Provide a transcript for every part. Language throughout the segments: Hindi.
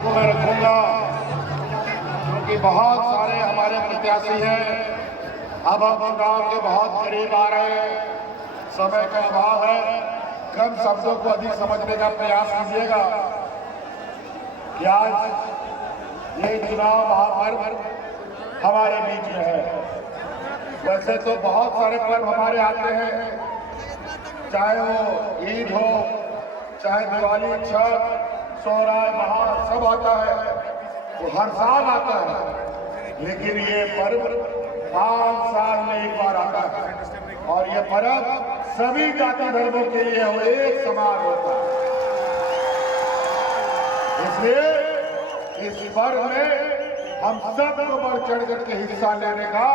को मैं रखूंगा क्योंकि बहुत सारे हमारे प्रत्याशी हैं। अब हम चुनाव के बहुत करीब आ रहे हैं, समय का अभाव है। कम शब्दों को अधिक समझने का प्रयास कीजिएगा कि आज ये चुनाव महापर्व हमारे बीच में है। वैसे तो बहुत सारे पर्व हमारे आते हैं, चाहे वो ईद हो, चाहे दिवाली, छठ, सोहराय, महार सब आता है, वो हर साल आता है। लेकिन ये पर्व 5 साल में एक बार आता है और ये पर्व सभी जाति धर्मों के लिए वो एक समान होता है। इसलिए इस पर्व में हम सबको बढ़ चढ़ करके हिस्सा लेने का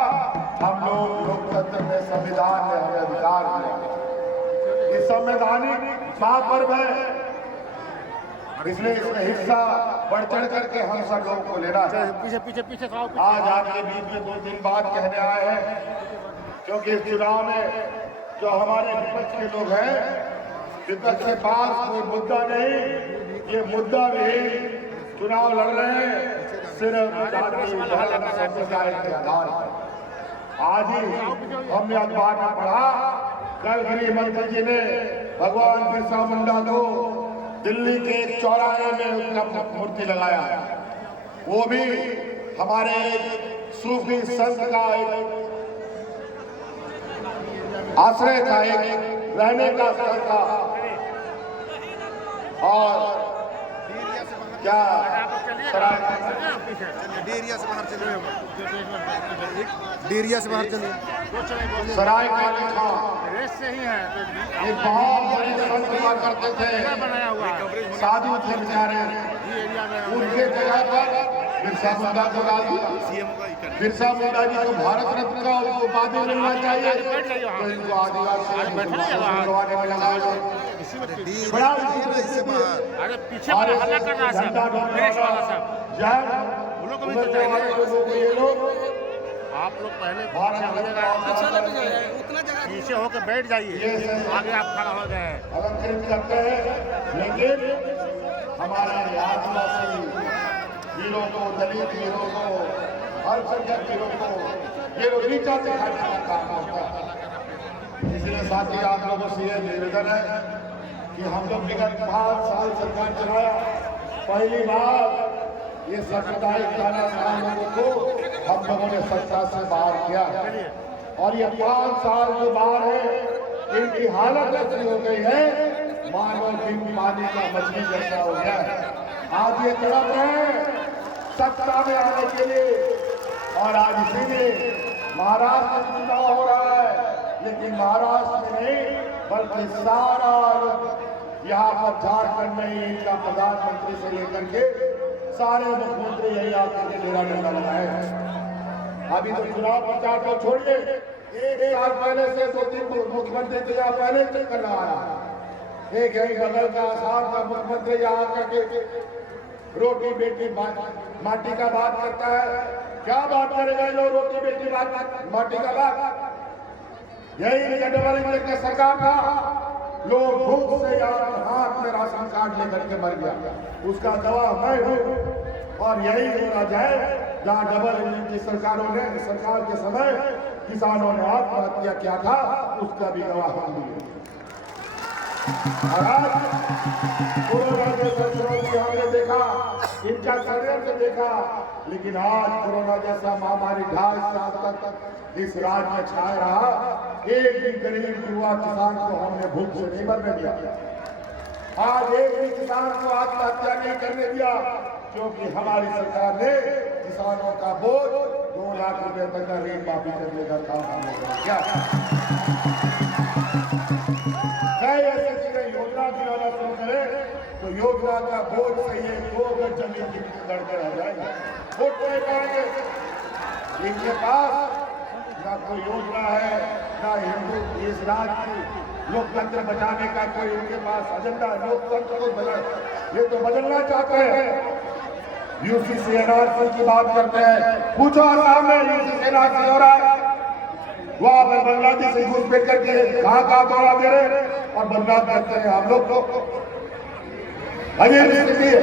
हम लोग लोकतंत्र में, संविधान में हमें अधिकार मिला। ये संवैधानिक महापर्व है, इसलिए इसमें हिस्सा बढ़ चढ़ करके हम सब लोगों को लेना है। पीछे आज आपके बीच में 2 दिन बाद कहने आए हैं, क्योंकि इस चुनाव में जो हमारे विपक्ष के लोग हैं, विपक्ष के पास कोई मुद्दा नहीं, ये मुद्दा भी चुनाव लड़ रहे हैं सिर्फ संप्रदाय के आधार पर। आज ही हमने अखबार में पढ़ा, कल गृह मंत्री जी ने भगवान बिरसा मुंडा को दिल्ली के एक चौराहे में उनका मूर्ति लगाया। वो भी हमारे सूफी संत का एक आश्रय था, एक रहने का स्थल था। और क्या डेरिया से बाहर चले, डेरिया से बाहर चले, सराय काले खां से ही है। ये बहुत बड़े संत हुआ करते थे, साधु थे बेचारे। उनके जगह पर बिरसा मुंडा को डाल दिया। बिरसा मुंडा जी को भारत रत्न का उपाधि मिलना चाहिए, तो इनको आदिवासी करवाने में लगा लो। बड़ा अरे पीछे हल्ला कर रहा है ये लोग आप लोग पहले उतना पीछे होकर बैठ जाइए, आगे आप खड़ा हो गए। अलंकृत करते हैं, लेकिन हमारे आदिवासी हीरो को, दलित हीरो को, अल्पसंख्यक हीरो को ये लोग नीचा दिखाने का काम होता है। इसलिए साथी आप लोगों से ये निवेदन है कि हम लोग विगत 5 साल सरकार चलाया, पहली बार ये सांप्रदायिक तानाशाह लोगों को हम लोगों ने सत्ता से बाहर किया। और ये 5 साल जो बाहर है, इनकी हालत ऐसी हो गई है मानो बिन पानी का मछली जैसा हो गया है। आज ये तड़प रहे हैं सत्ता में आने के लिए, और आज इसीलिए महाराष्ट्र में चुनाव हो रहा है। लेकिन महाराष्ट्र में नहीं, बल्कि सारा यहाँ पर झारखंड में ही इनका प्रधानमंत्री से लेकर के सारे मुख्यमंत्री यही आकर के डेरा डंडा लगाए हैं। अभी तो चुनाव प्रचार को छोड़िए, 1 साल पहले से 2-3 मुख्यमंत्री तो यहाँ पहले चक्कर लगा रहा है। एक यही बगल का आसाम का मुख्यमंत्री यहाँ आकर के रोटी बेटी माटी का बात करता है। क्या बात करेगा लोग, रोटी बेटी माटी का बात? यही डबल इंजन का सरकार था, लोग भूख से यार हाथ में राशन कार्ड लेकर के मर गया, उसका गवाह मैं हूँ। और यही होना जाए जहाँ डबल इंजन की सरकार के समय किसानों ने आत्महत्या किया था, उसका भी गवाह हम भी। और आज कोरोना जैसा चुनौती हमने देखा, इनका षड्यंत्र देखा, लेकिन आज कोरोना जैसा महामारी 2.5 साल तक इस राज्य में छाए रहा, एक भी गरीब युवा किसान को हमने भूख से नहीं मरने दिया। आज एक भी किसान को आत्महत्या नहीं करने दिया, क्योंकि हमारी सरकार ने किसानों का बोझ 2 लाख रुपए तक का ऋण माफी करने का काम हमने किया। ऐसे चीजें योजना गिराना शुरू करें तो योजना का बोझ सही है, 2 गज जमीन की लड़के रह जाएंगे, वोट नहीं पाएंगे। इनके पास ना कोई योजना है, ना हिंदू इस राज्य की लोकतंत्र बचाने का कोई उनके पास एजेंडा। लोकतंत्र को ये तो बदलना चाहते हैं। यूसीसी एनआरसी की बात करते हैं, पूछो आसाम में यूसीसी एनआरसी हो रहा है, वहां पर बांग्लादेश से घुसपैठ करके कहाँ दौरा दे रहे और बदनाम करते हैं हम लोग को। अजीब स्थिति है।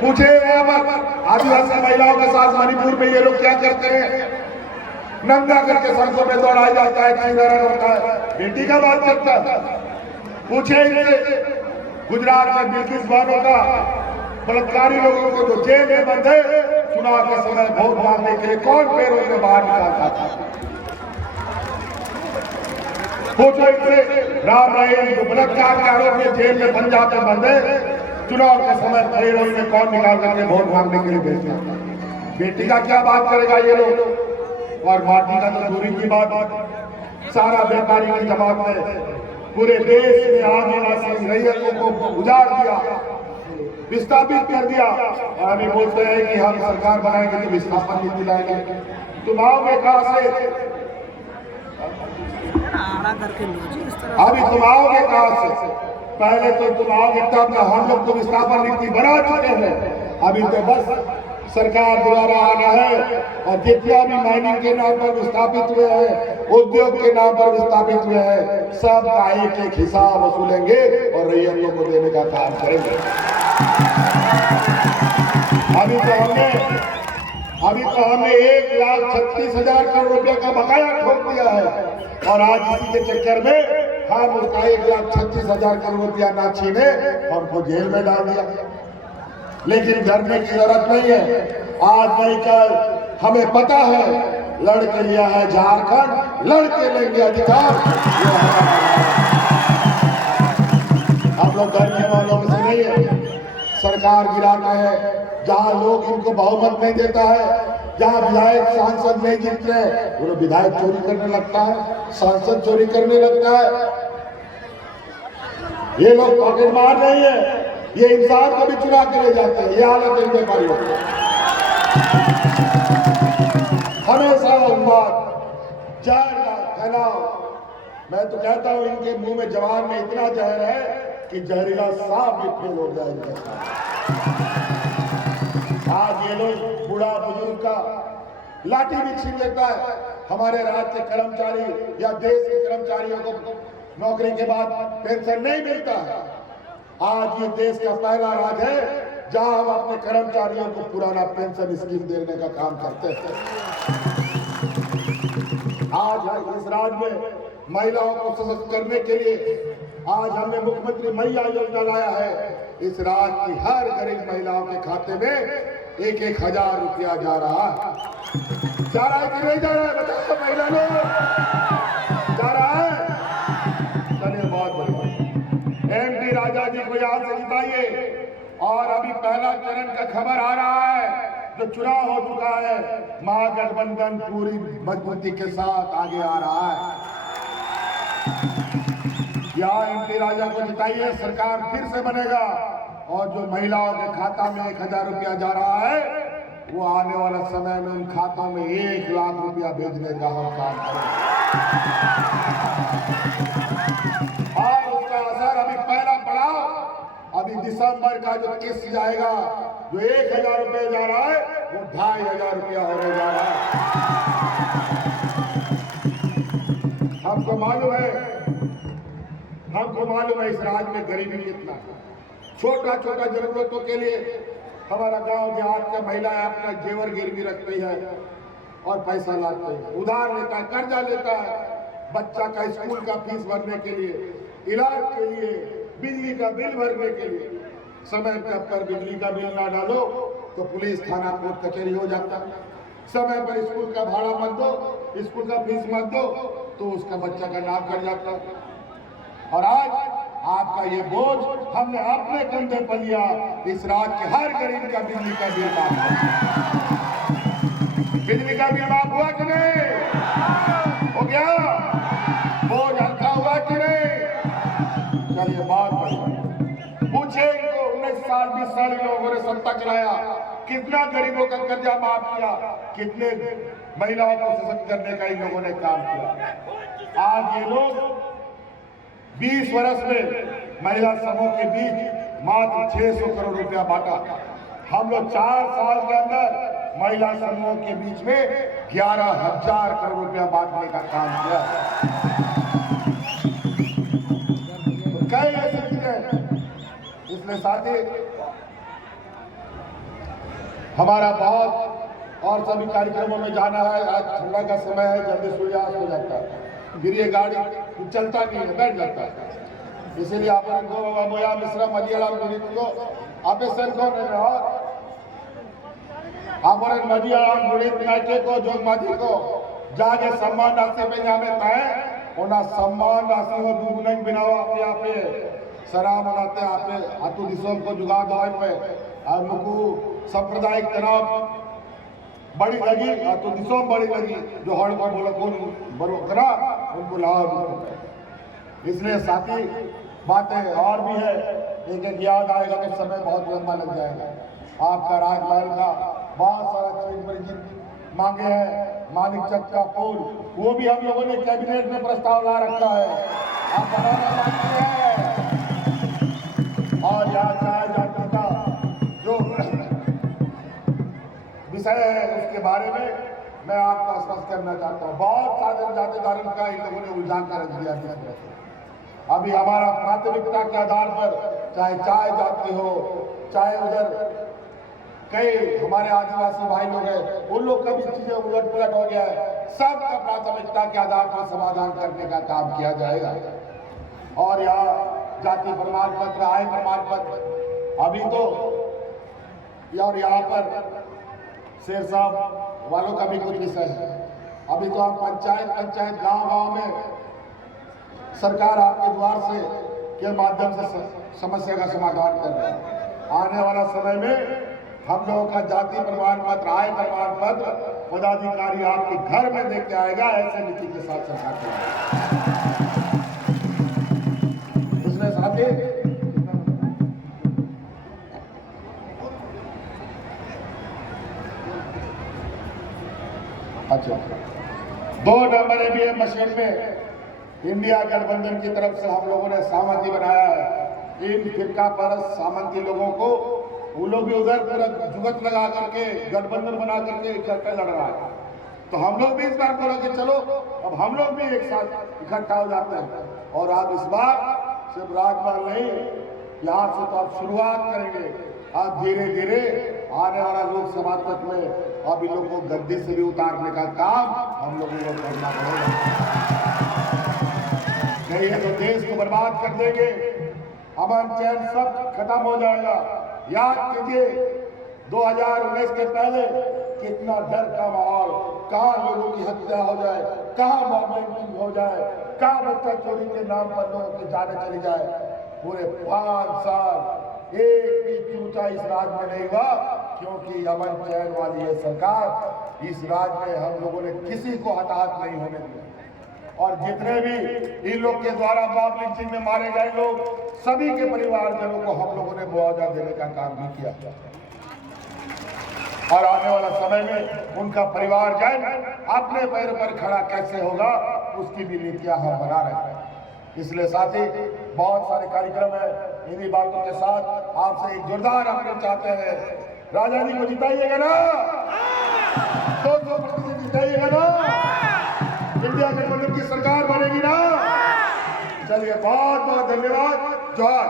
पूछे वहां पर आदिवासी महिलाओं के साथ मणिपुर में ये लोग क्या करते हैं, नंगा करके सड़कों में दौड़ाया जाता है, चीरहरण होता है, बेटी का बात करता है। पूछे इनसे गुजरात में बिल्किस बानो का बलात्कारी लोगों को जो जेल में बंद है, चुनाव के समय वोट मांगने के लिए कौन पैरों से बाहर निकालता था। पूछो इनसे राम रहीम जो बलात्कार के आरोप में जेल में पंजाब में बंद है, चुनाव के समय पैरों में कौन निकाल करके वोट मांगने के लिए भेजता। बेटी का क्या बात करेगा ये लोग, और माटी का तो दूरी की बात। सारा व्यापारी की जमात ने पूरे देश में आदिवासी रैयतों को उजाड़ दिया, विस्थापित कर दिया, और अभी बोलते हैं कि हम सरकार बनाएंगे तो विस्थापन नीति लाएंगे। तुम आओगे कहां से, अभी तुम आओगे कहां से, पहले तो तुम आओगे तब हम लोग तो विस्थापन नीति बना चुके हैं, अभी तो बस सरकार द्वारा आना है। और जितना भी माइनिंग के नाम पर विस्थापित हुए हैं, उद्योग के नाम पर विस्थापित हुए हैं, सब का एक एक हिसाब वसूलेंगे और रैयतों को देने का काम करेंगे। अभी तो हमने 1,36,000 करोड़ रुपया का बकाया ठोक दिया है, और आज इसी के चक्कर में हम उसका 1,36,000 करोड़ रुपया ना छीने हमको जेल में डाल दिया। लेकिन डरने की जरूरत नहीं है, आज नहीं कल हमें पता है, लड़के लिया है झारखंड, लड़के लेंगे अधिकार। हम लोग डरने वालों में से नहीं है। सरकार गिराना है जहां लोग इनको बहुमत नहीं देता है, जहां विधायक सांसद नहीं जीतते हैं, वो विधायक चोरी करने लगता है, सांसद चोरी करने लगता है। ये लोग पॉकेट मार नहीं है, ये इंसान को भी चुरा के ले जाते हैं। ये हालत इन व्यापारियों की हमेशा उन्माद जहर फैलाओ। मैं तो कहता हूं इनके मुंह में जवान में इतना जहर है कि जहरीला सांप भी फेल हो जाएगा। आज ये लोग बूढ़ा बुजुर्ग का लाठी भी छीन लेता है। हमारे राज्य के कर्मचारी या देश के कर्मचारियों को नौकरी के बाद पेंशन नहीं मिलता है। आज ये देश का पहला राज्य है जहां हम अपने कर्मचारियों को पुराना पेंशन स्कीम देने का काम करते हैं। आज इस राज्य में महिलाओं को सशक्त करने के लिए आज हमने मुख्यमंत्री मैया योजना लाया है। इस राज्य की हर गरीब महिलाओं के खाते में 1,000 रुपया जा रहा है। जा रहा है कि नहीं जा रहा है, बताओ महिला लोग, जा रहा है। चलिए बहुत बढ़िया, MP राजा जी को याद से जिताइए। और अभी पहला चरण का खबर आ रहा है, जो चुनाव हो चुका है, महागठबंधन पूरी मजबूती के साथ आगे आ रहा है। यहाँ MP राजा को जिताइए, सरकार फिर से बनेगा। और जो महिलाओं के खाता में 1,000 रुपया जा रहा है, वो आने वाला समय में उन खातों में 1,00,000 रुपया भेजने का हम काम करेंगे। और उसका असर अभी पहला पड़ाव, अभी दिसंबर का जो किस्त जाएगा, जो 1,000 रुपये जा रहा है, वो 2,500 रुपया होने जा रहा है। हमको मालूम है इस राज्य में गरीबी कितना है। छोटा छोटा जरूरतों के लिए हमारा गांव देहात का महिलाएं अपना जेवर गिरवी रखती है और पैसा लाते हैं, उधार लेता है, कर्जा लेता है, बच्चा का स्कूल का फीस भरने के लिए, इलाज के लिए, बिजली का बिल भरने के लिए। समय पर बिजली का बिल ना डालो तो पुलिस थाना कोर्ट कचहरी हो जाता है। समय पर स्कूल का भाड़ा मत दो, स्कूल का फीस मत दो, तो उसका बच्चा का नाम कट जाता है। और आज आपका ये बोझ हमने अपने कंधे पर लिया। इस राज्य के हर गरीब का बिजली का बिल माफ कर, बिजली का बिल माफ हुआ कि नहीं? हो गया? बोझ हल्का हुआ कि नहीं? चलिए बहुत बढ़िया। पूछे इनको, 19 साल 20 साल लोगों ने सत्ता चलाया, कितना गरीबों का कर्जा माफ किया, कितने महिलाओं को सशक्त करने का इन लोगों ने काम किया। आज ये लोग 20 वर्ष में महिला समूह के बीच मात्र 600 करोड़ रुपया बांटा। हम लोग 4 साल के अंदर महिला समूह के बीच में 11,000 करोड़ रुपया बांटने का काम किया। तो कई ऐसे चीजें, इसमें साथी हमारा बहुत और सभी कार्यक्रमों में जाना है। आज ठंडा का समय है, जल्दी सूर्यास्त हो जाता है, फिर ये गाड़ी चलता नहीं है, बैठ जाता है। इसीलिए आपको मोया मिश्रा मलियालम गुणित को आप आपने मलियालम गुणित नाट्य को जोगमादी को जाके सम्मान राशि पे जामे ताए ओना सम्मान राशि को दुगुना बनाओ आपने आपे सराम बनाते आपे आतु दिसों को जुगा दो पे और मुकु सांप्रदायिक तनाव बड़ी लगी आतु दिसों बड़ी लगी जो हड़ को बोला कौन बरो करा उनको लाभ। इसलिए साथी बातें और भी है, एक एक याद आएगा तो समय बहुत लंबा लग जाएगा। आपका राजमहल का बहुत सारा चीज परिचित मांगे हैं, मानिक चक का पुल वो भी हम लोगों ने कैबिनेट में प्रस्ताव ला रखा है, आप बनाना चाहते हैं। और यहाँ चाय जाति का जो विषय है उसके बारे में मैं आपको आश्वस्त करना चाहता हूँ। बहुत सारे जाति धर्म का इन लोगों ने उलझा कर रख दिया जिस तरह से। अभी हमारा प्राथमिकता के आधार पर चाहे चाय जाति हो, चाहे उधर कई हमारे आदिवासी भाई लोग हैं, उन लोग का भी चीजें उलट पुलट हो गया है। सबका प्राथमिकता के आधार पर समाधान करने का काम किया जाएगा। और यहाँ जाति प्रमाण पत्र, आय प्रमाण पत्र अभी तो और यहाँ पर शेर साहब वालों का भी कुछ विषय है। अभी तो आप पंचायत गांव में सरकार आपके द्वार से के माध्यम से समस्या का समाधान कर रहे हैं। आने वाला समय में हम लोगों का जाति प्रमाण पत्र, आय प्रमाण पत्र पदाधिकारी आपके घर में दे के आएगा। ऐसे नीति के साथ सरकार चलाएगी। इसलिए साथी अच्छा 2 नंबर ईवीएम मशीन में इंडिया गठबंधन की तरफ से हम लोगों ने सहमति बनाया है। इन फिरका परस्त सामंती लोगों को वो लोग भी उधर पूरा जुगत लगा करके गठबंधन बना करके इकट्ठे लड़ रहा है, तो हम लोग भी इस बार बोला कि चलो अब हम लोग भी एक साथ इकट्ठा हो जाते हैं। और आप इस बार सिर्फ राजमहल नहीं, यहाँ से तो आप शुरुआत करेंगे। आप धीरे धीरे आने वाला लोकसभा तक में अब इन लोगों को गद्दी से भी उतारने का काम हम लोगों को करना पड़ेगा। नहीं है तो देश को बर्बाद कर देंगे, अमन चैन सब खत्म हो जाएगा। याद कीजिए 2019 के पहले कितना डर का माहौल, कहाँ लोगों की हत्या हो जाए, कहाँ मॉर्निंग हो जाए, कहाँ बच्चा चोरी के नाम पर लोगों की जाने चली जाए। पूरे 5 साल एक भी चूचा इस राज्य में नहीं हुआ, क्योंकि अमन चैन वाली ये सरकार इस राज्य में हम लोगों ने किसी को हताहत नहीं होने दिया। और जितने भी इन लोग के द्वारा मॉब लिंचिंग में मारे गए लोग, सभी के परिवारजनों को हम लोगों ने मुआवजा देने का काम भी किया। और आने वाला समय में उनका परिवार जन अपने पैर पर खड़ा कैसे होगा, उसकी भी नीतियां हम बना रहे हैं। इसलिए साथी बहुत सारे कार्यक्रम है। इन्हीं बातों के साथ आपसे एक जोरदार अपील चाहते हैं, राजा जी को जिताइएगा ना, 200% जिताइएगा ना, इंडिया गठबंधन की सरकार बनेगी ना। चलिए बहुत बहुत धन्यवाद। जोहार।